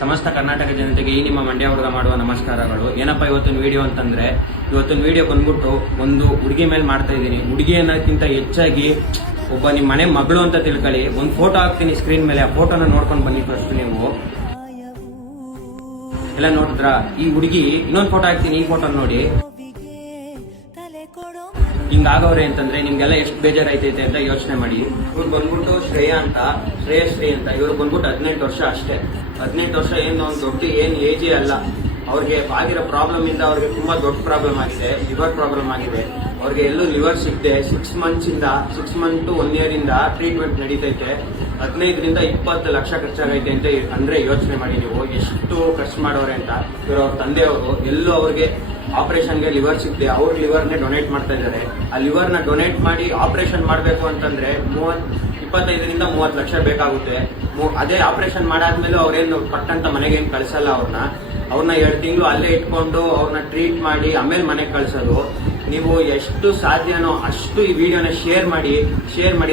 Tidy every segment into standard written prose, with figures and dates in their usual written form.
ಸಮಸ್ತ ಕರ್ನಾಟಕ ಜನತೆಗೆ ಈ ನಿಮ್ಮ ಮಂಡ್ಯ ಹುಡುಗ ಮಾಡುವ ನಮಸ್ಕಾರಗಳು. ಏನಪ್ಪ ಇವತ್ತಿನ ವಿಡಿಯೋ ಅಂತಂದ್ರೆ, ಇವತ್ತಿನ ವಿಡಿಯೋ ಬಂದ್ಬಿಟ್ಟು ಒಂದು ಹುಡುಗಿ ಮೇಲೆ ಮಾಡ್ತಾ ಇದ್ದೀನಿ. ಹುಡುಗಿ ಅನ್ನೋಕ್ಕಿಂತ ಹೆಚ್ಚಾಗಿ ಒಬ್ಬ ನಿಮ್ಮ ಮನೆ ಮಗಳು ಅಂತ ತಿಳ್ಕೊಳ್ಳಿ. ಒಂದು ಫೋಟೋ ಹಾಕ್ತೀನಿ ಸ್ಕ್ರೀನ್ ಮೇಲೆ, ಆ ಫೋಟೋನ ನೋಡ್ಕೊಂಡು ಬನ್ನಿ ಫಸ್ಟ್. ನೀವು ಎಲ್ಲ ನೋಡಿದ್ರ? ಈ ಹುಡುಗಿ ಇನ್ನೊಂದು ಫೋಟೋ ಹಾಕ್ತೀನಿ, ಈ ಫೋಟೋ ನೋಡಿ. ಹಿಂಗಾಗವ್ರೆ ಅಂತಂದ್ರೆ ನಿಮ್ಗೆಲ್ಲ ಎಷ್ಟು ಬೇಜಾರೈತೈತೆ ಅಂತ ಯೋಚನೆ ಮಾಡಿ. ಇವ್ರು ಬಂದ್ಬಿಟ್ಟು ಶ್ರೇಯಶ್ರೀ ಅಂತ. ಇವ್ರು ಬಂದ್ಬಿಟ್ಟು 18 ವರ್ಷ ಅಷ್ಟೇ. 18 ವರ್ಷ ಏನು ಒಂದು ದೊಡ್ಡ ಏಜೇ ಅಲ್ಲ. ಅವ್ರಿಗೆ ಆಗಿರೋ ಪ್ರಾಬ್ಲಮ್ ಇಂದ ಅವ್ರಿಗೆ ತುಂಬಾ ದೊಡ್ಡ ಪ್ರಾಬ್ಲಮ್ ಆಗಿದೆ. ಲಿವರ್ ಪ್ರಾಬ್ಲಮ್ ಆಗಿದೆ. ಅವ್ರಿಗೆ ಎಲ್ಲೂ ಲಿವರ್ ಸಿಗದೆ 6 ಮಂತ್ ಟು 1 year ಇಂದ ಟ್ರೀಟ್ಮೆಂಟ್ ನಡೀತೈತೆ. 15 to 20 ಲಕ್ಷ ಖರ್ಚಾಗೈತೆ ಅಂತ ಅಂದ್ರೆ ಯೋಚನೆ ಮಾಡಿ ನೀವು ಎಷ್ಟು ಖರ್ಚು ಮಾಡೋರೆ ಅಂತ. ಇವರು ಅವ್ರ ತಂದೆಯವರು ಎಲ್ಲೂ ಅವ್ರಿಗೆ ಆಪರೇಷನ್ಗೆ ಲಿವರ್ ಸಿಗದೆ ಅವ್ರ ಲಿವರ್ನೇ ಡೊನೇಟ್ ಮಾಡ್ತಾ ಇದ್ದಾರೆ. ಆ ಲಿವರ್ನ ಡೊನೇಟ್ ಮಾಡಿ ಆಪರೇಷನ್ ಮಾಡಬೇಕು ಅಂತಂದ್ರೆ 25 to 30 ಲಕ್ಷ ಬೇಕಾಗುತ್ತೆ. ಅದೇ ಆಪರೇಷನ್ ಮಾಡಾದ್ಮೇಲೆ ಅವ್ರೇನು ಪಟ್ಟಂತ ಮನೆಗೆ ಏನು ಕಳ್ಸಲ್ಲ. ಅವ್ರನ್ನ 2 ತಿಂಗಳು ಅಲ್ಲೇ ಇಟ್ಕೊಂಡು ಅವ್ರನ್ನ ಟ್ರೀಟ್ ಮಾಡಿ ಆಮೇಲೆ ಮನೆಗೆ ಕಳ್ಸೋದು. ನೀವು ಎಷ್ಟು ಸಾಧ್ಯನೋ ಅಷ್ಟು ಈ ವಿಡಿಯೋನ ಶೇರ್ ಮಾಡಿ.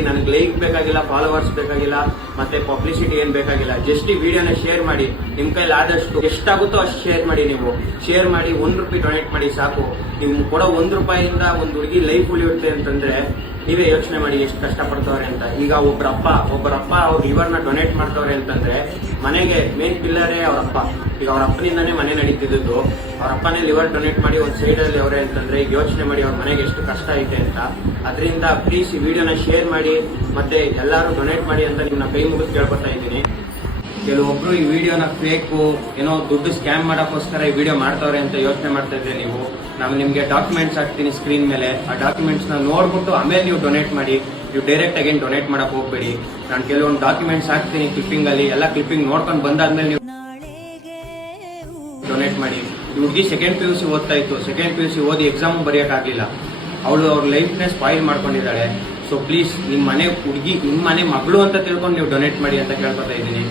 ನನಗೆ ಲೈಕ್ ಬೇಕಾಗಿಲ್ಲ, ಫಾಲೋವರ್ಸ್ ಬೇಕಾಗಿಲ್ಲ, ಮತ್ತೆ ಪಬ್ಲಿಸಿಟಿ ಏನ್ ಬೇಕಾಗಿಲ್ಲ. ಜಸ್ಟ್ ಈ ವಿಡಿಯೋನ ಶೇರ್ ಮಾಡಿ. ನಿಮ್ ಕೈಲಿ ಆದಷ್ಟು ಎಷ್ಟಾಗುತ್ತೋ ಅಷ್ಟು ಶೇರ್ ಮಾಡಿ. ನೀವು ಶೇರ್ ಮಾಡಿ ₹1 ಡೊನೇಟ್ ಮಾಡಿ ಸಾಕು. ನೀವು ಕೊಡೋ ₹1 ಒಂದು ಹುಡುಗಿ ಲೈಫ್ ಉಳಿಯುತ್ತೆ ಅಂತಂದ್ರೆ ನೀವೇ ಯೋಚನೆ ಮಾಡಿ ಎಷ್ಟು ಕಷ್ಟ ಪಡ್ತವ್ರೆ ಅಂತ. ಈಗ ಒಬ್ಬರಪ್ಪ ಅವ್ರ ಲಿವರ್ನ ಡೊನೇಟ್ ಮಾಡ್ತವ್ರೆ ಅಂತಂದ್ರೆ ಮನೆಗೆ ಮೇನ್ ಪಿಲ್ಲರೇ ಅವರಪ್ಪ. ಈಗ ಅವ್ರ ಅಪ್ಪನಿಂದಾನೇ ಮನೆ ನಡೀತಿದ್ದು. ಅವ್ರ ಅಪ್ಪನೇ ಲಿವರ್ ಡೊನೇಟ್ ಮಾಡಿ ಒಂದು ಸೈಡಲ್ಲಿ ಅವರೇ ಅಂತಂದ್ರೆ ಈಗ ಯೋಚನೆ ಮಾಡಿ ಅವ್ರ ಮನೆಗೆ ಎಷ್ಟು ಕಷ್ಟ ಐತೆ ಅಂತ. ಅದರಿಂದ ಪ್ಲೀಸ್ ಈ ವಿಡಿಯೋನ ಶೇರ್ ಮಾಡಿ, ಮತ್ತೆ ಎಲ್ಲರೂ ಡೊನೇಟ್ ಮಾಡಿ ಅಂತ ನಿಮ್ಮನ್ನ ಕೈ ಮುಗಿದು ಕೇಳ್ಕೊತಾ ಇದ್ದೀನಿ. ಕೆಲವೊಬ್ರು ಈ ವಿಡಿಯೋನ ಫೇಕು, ಏನೋ ದುಡ್ಡು ಸ್ಕ್ಯಾಮ್ ಮಾಡೋಕ್ಕೋಸ್ಕರ ಈ ವಿಡಿಯೋ ಮಾಡ್ತವ್ರೆ ಅಂತ ಯೋಚನೆ ಮಾಡ್ತಾ ಇದ್ರೆ ನಾನು ನಿಮ್ಗೆ ಡಾಕ್ಯುಮೆಂಟ್ಸ್ ಹಾಕ್ತೀನಿ ಸ್ಕ್ರೀನ್ ಮೇಲೆ. ಆ ಡಾಕ್ಯುಮೆಂಟ್ಸ್ ನ ನೋಡ್ಬಿಟ್ಟು ಆಮೇಲೆ ನೀವು ಡೊನೇಟ್ ಮಾಡಿ. ನೀವು ಡೈರೆಕ್ಟ್ ಅಗೇನ್ ಡೊನೇಟ್ ಮಾಡಕ್ ಹೋಗ್ಬೇಡಿ. ನಾನು ಕೆಲವೊಂದು ಡಾಕ್ಯುಮೆಂಟ್ಸ್ ಹಾಕ್ತೀನಿ ಕ್ಲಿಪ್ಪಿಂಗ್ ಅಲ್ಲಿ. ಎಲ್ಲ ಕ್ಲಿಪ್ಪಿಂಗ್ ನೋಡ್ಕೊಂಡು ಬಂದಾದ್ಮೇಲೆ ನೀವು ಡೊನೇಟ್ ಮಾಡಿ. ಹುಡುಗಿ ಸೆಕೆಂಡ್ PUC ಓದ್ತಾ ಇತ್ತು. ಸೆಕೆಂಡ್ PUC ಓದಿ ಎಕ್ಸಾಮ್ ಬರೆಯೋಕ್ಕಾಗಲಿಲ್ಲ. ಅವಳು ಅವ್ರ ಲೈಫ್ನೇ ಸ್ಪಾಯಿಲ್ ಮಾಡ್ಕೊಂಡಿದ್ದಾಳೆ. ಸೊ ಪ್ಲೀಸ್ ನಿಮ್ಮ ಮನೆ ಹುಡುಗಿ ನಿಮ್ಮ ಮನೆ ಮಗಳು ಅಂತ ತಿಳ್ಕೊಂಡು ನೀವು ಡೊನೇಟ್ ಮಾಡಿ ಅಂತ ಕೇಳ್ಕೊತಾ ಇದ್ದೀನಿ.